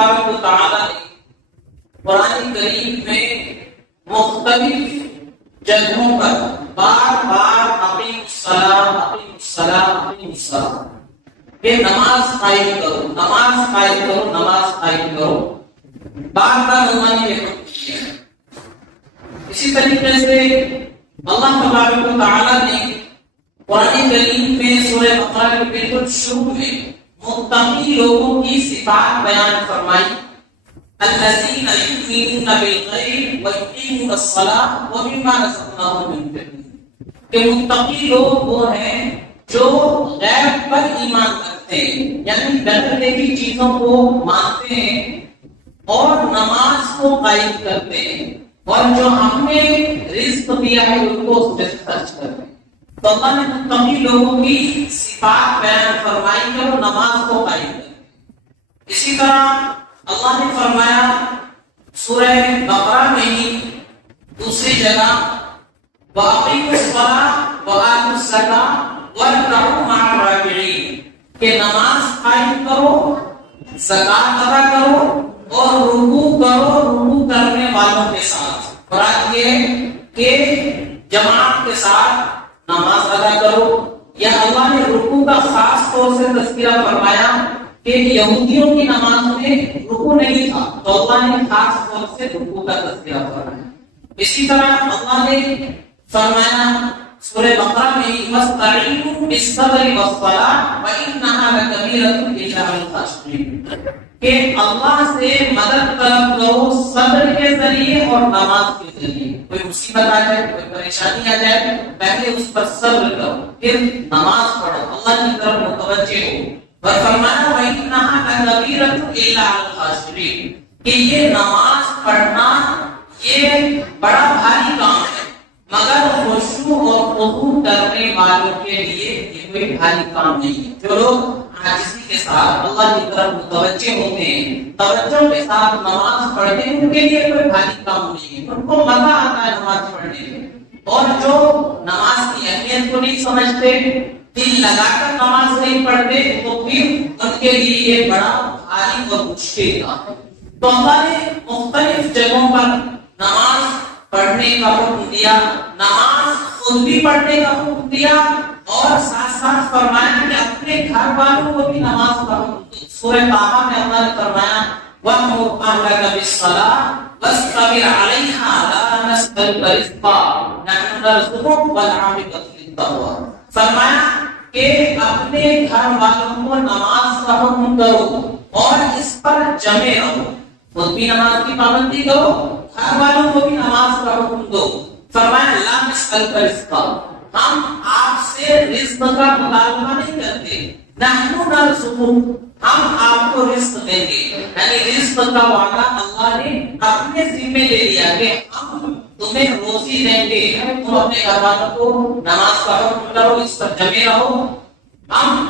تبارک و تعالی نے قرآن کریم میں مختلف جگہوں پر بار بار اقیم الصلاۃ اقیم الصلاۃ اقیم الصلاۃ کہ نماز قائم کرو، نماز قائم کرو، نماز قائم کرو، بار بار اللہ نے حکم کیا۔ اسی طریقے سے اللہ تبارک و تعالی نے قرآن کریم میں سورہ بقرہ کے بالکل شروع میں متقی لوگوں کی صفات بیان فرمائی، الذین یؤمنون بالغیب ویقیمون الصلاۃ ومما رزقناہم ينفقون، کہ متقی لوگ وہ ہیں جو غیب پر ایمان رکھتے ہیں، یعنی بغیر دیکھی چیزوں کو مانتے ہیں اور نماز کو قائم کرتے ہیں، اور جو ہم نے رزق دیا ہے ان کو اس میں خرچ کرتے ہیں۔ تو اللہ نے متقی لوگوں کی صفات بیان فرمائی کہ وہ نماز کو قائم کرتے ہیں۔ اسی طرح اللہ نے فرمایا سورہ بقرہ میں ہی دوسری جگہ وَأَقِيمُوا الصَّلَاةَ وَآتُوا الزَّكَاةَ وَارْكَعُوا مَعَ الرَّاكِعِينَ، کہ نماز قائم کرو، زکات ادا کرو اور رکوع کرو رکوع کرنے والوں کے ساتھ۔ مراد یہ ہے کہ جماعت کے ساتھ نماز ادا کرو، یا اللہ نے رکوع کا خاص طور سے تذکرہ فرمایا کہ یہودیوں کی نماز میں رکوع نہیں تھا، تو اللہ نے خاص طور سے رکوع کا تذکرہ فرمایا۔ اسی طرح اللہ نے فرمایا سورہ بقرہ میں وَاسْتَعِينُوا بِالصَّبْرِ وَالصَّلَاةِ وَإِنَّهَا لَكَبِيرَةٌ إِلَّا عَلَى الْخَاشِعِينَ، کہ اللہ سے مدد طلب کرو صبر کے ذریعے اور نماز کے ذریعے۔ کوئی مصیبت آ جائے، کوئی پریشانی آ جائے، پہلے اس پر صبر کرو، پھر نماز پڑھو، اللہ کی طرف متوجہ ہو۔ اور فرمایا وَإِنَّهَا لَكَبِيرَةٌ إِلَّا عَلَى الْخَاشِعِينَ، کہ یہ نماز پڑھنا یہ بڑا بھاری کام ہے، مگر خشوع اور خضوع کرنے والوں کے لیے یہ کوئی بھاری کام نہیں ہے۔ جو لوگ عاجزی کے ساتھ اللہ کی طرف متوجہ ہوتے ہیں، توجہ کے ساتھ نماز پڑھتے ہیں، ان کے لیے کوئی بھاری کام نہیں ہے، ان کو مزہ آتا ہے نماز پڑھنے میں۔ اور جو نماز کی اہمیت کو نہیں سمجھتے، دل لگا کر نماز نہیں پڑھتے، تو پھر ان کے لیے یہ بڑا بھاری اور مشکل کام ہے۔ تو اللہ نے مختلف جگہوں پر نماز پڑھنے کا حکم دیا، نماز خود بھی پڑھنے کا حکم دیا، اور ساتھ ساتھ فرمایا کہ اپنے گھر والوں کو بھی نماز پڑھو۔ سورہ طٰہٰ میں اللہ نے فرمایا وَأْمُرْ أَهْلَكَ بِالصَّلَاةِ وَاصْطَبِرْ عَلَيْهَا لَا نَسْأَلُكَ رِزْقًا نَحْنُ نَرْزُقُكَ وَالْعَاقِبَةُ لِلتَّقْوَىٰ، فرمایا کہ اپنے گھر والوں کو نماز کا حکم کرو اور اس پر جمے رہو، خود بھی نماز کی پابندی کرو، گھر والوں کو بھی نماز کا حکم دو۔ فرمایا لا نسألک رزقا، ہم آپ سے رزق کا مطالبہ نہیں کرتے، نحن نرزقک، ہم آپ کو رزق دیں گے، یعنی رزق کا وعدہ اللہ نے اپنے ذمہ لے لیا کہ ہم تمہیں روزی دیں گے، تم اپنے گھر والوں کو نماز کا حکم کرو، اس پر جمے رہو، ہم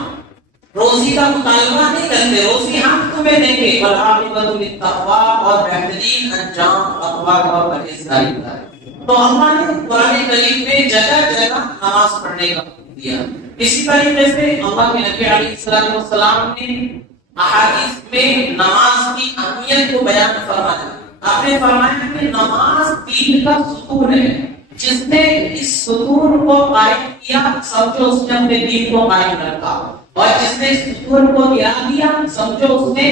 روزی کا مطالبہ نہیں کرتے، روزی ہم تمہیں دیں گے، والعاقبۃ للتقویٰ، اور بہترین انجام تقویٰ کا اور پرہیزگاری کا ہے۔ تو اللہ نے قرآن کریم میں جگہ جگہ نماز پڑھنے کا حکم دیا۔ اسی طریقے سے اللہ کے نبی علیہ السلام نے احادیث میں نماز کی اہمیت کو بیان فرمایا۔ آپ نے فرمایا کہ نماز دین کا ستون ہے، جس نے اس ستون کو قائم کیا سمجھو اس نے اپنے دین کو قائم رکھا، اور جس نے اس ستون کو گرا دیا سمجھو اس نے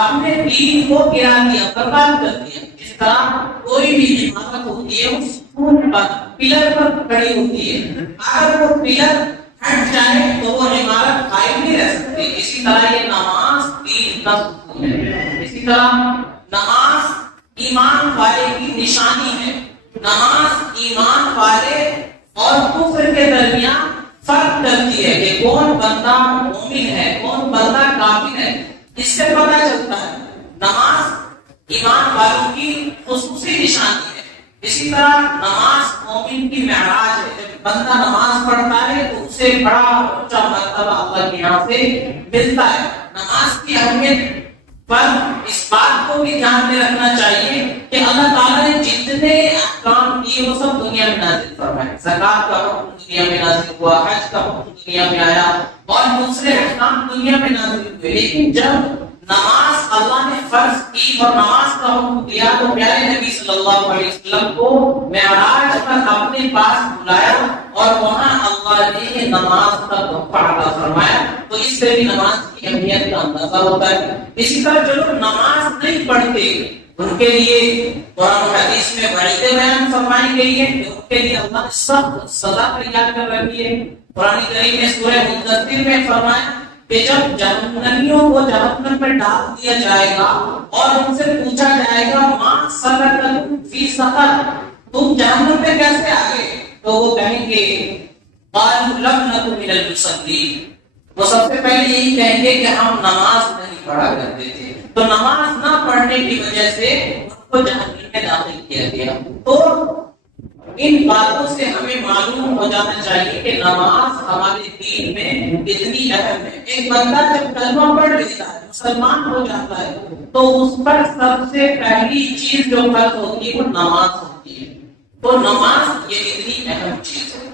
اپنے دین کو گرا دیا، برباد کر دیا۔ جس طرح کوئی بھی عمارت ہوتی ہے اس ستون پر، پلر پر کھڑی ہوتی ہے، اگر وہ پلر ہٹ جائے تو وہ عمارت قائم نہیں رہ سکتی، اسی طرح یہ نماز دین کا ستون ہے۔ اسی طرح نماز ایمان والے کی نشانی ہے، نماز ایمان والے اور کفر کے درمیان فرق کرتی ہے کہ کون بندہ مومن ہے کون بندہ کافر ہے، اس سے پتہ چلتا ہے۔ نماز ایمان والوں کی خصوصی نشانی ہے، اسی طرح نماز مومن کی معراج ہے، جب بندہ نماز پڑھتا ہے تو اسے بڑا اونچا مرتبہ اللہ کے یہاں سے ملتا ہے۔ نماز کی اہمیت پر اس بات کو بھی دھیان میں رکھنا چاہیے کہ اللہ تعالیٰ نے جتنے احکام کیے وہ سب دنیا میں نازل فرمائے۔ زکات کا حکم دنیا میں نازل ہوا، حج کا حکم دنیا میں آیا، اور دوسرے احکام دنیا میں نازل ہوئے، لیکن جب نماز اللہ نے فرض کی اور نماز کا حکم دیا تو پیارے نبی صلی اللہ علیہ وسلم کو معراج پر اپنے پاس بلایا اور وہاں اللہ نے نماز کا تحفہ عطا فرمایا. تو اس سے بھی نماز کی اہمیت کا اندازہ ہوتا ہے. اسی طرح جو لوگ نماز نہیں پڑھتے ان کے لیے قرآن و حدیث میں وعیدیں بیان فرمائی گئی ہے کہ ان کے لیے اللہ نے سخت سزا تیار کر رکھی ہے. قرآن کریم نے سورہ مدثر میں فرمایا کہ جب جہنمیوں کو جہنم میں ڈال دیا جائے گا اور ان سے پوچھا جائے گا ما سلککم فی سقر، تم جہنم میں کیسے آ گئے؟ تو وہ کہیں گے قالوا لم نک من المصلین، وہ سب سے پہلے یہی کہیں گے کہ ہم نماز نہیں پڑھا کرتے تھے. تو نماز نہ پڑھنے کی وجہ سے ان کو جہنم میں داخل کیا گیا. تو ان باتوں سے ہمیں معلوم ہو جانا چاہیے کہ نماز ہمارے دین میں کتنی اہم ہے. ایک بندہ جب کلمہ پڑھ لیتا ہے، مسلمان ہو جاتا ہے، تو اس پر سب سے پہلی چیز جو فرض ہوتی ہے وہ نماز ہوتی ہے. تو نماز یہ اتنی اہم چیز ہے.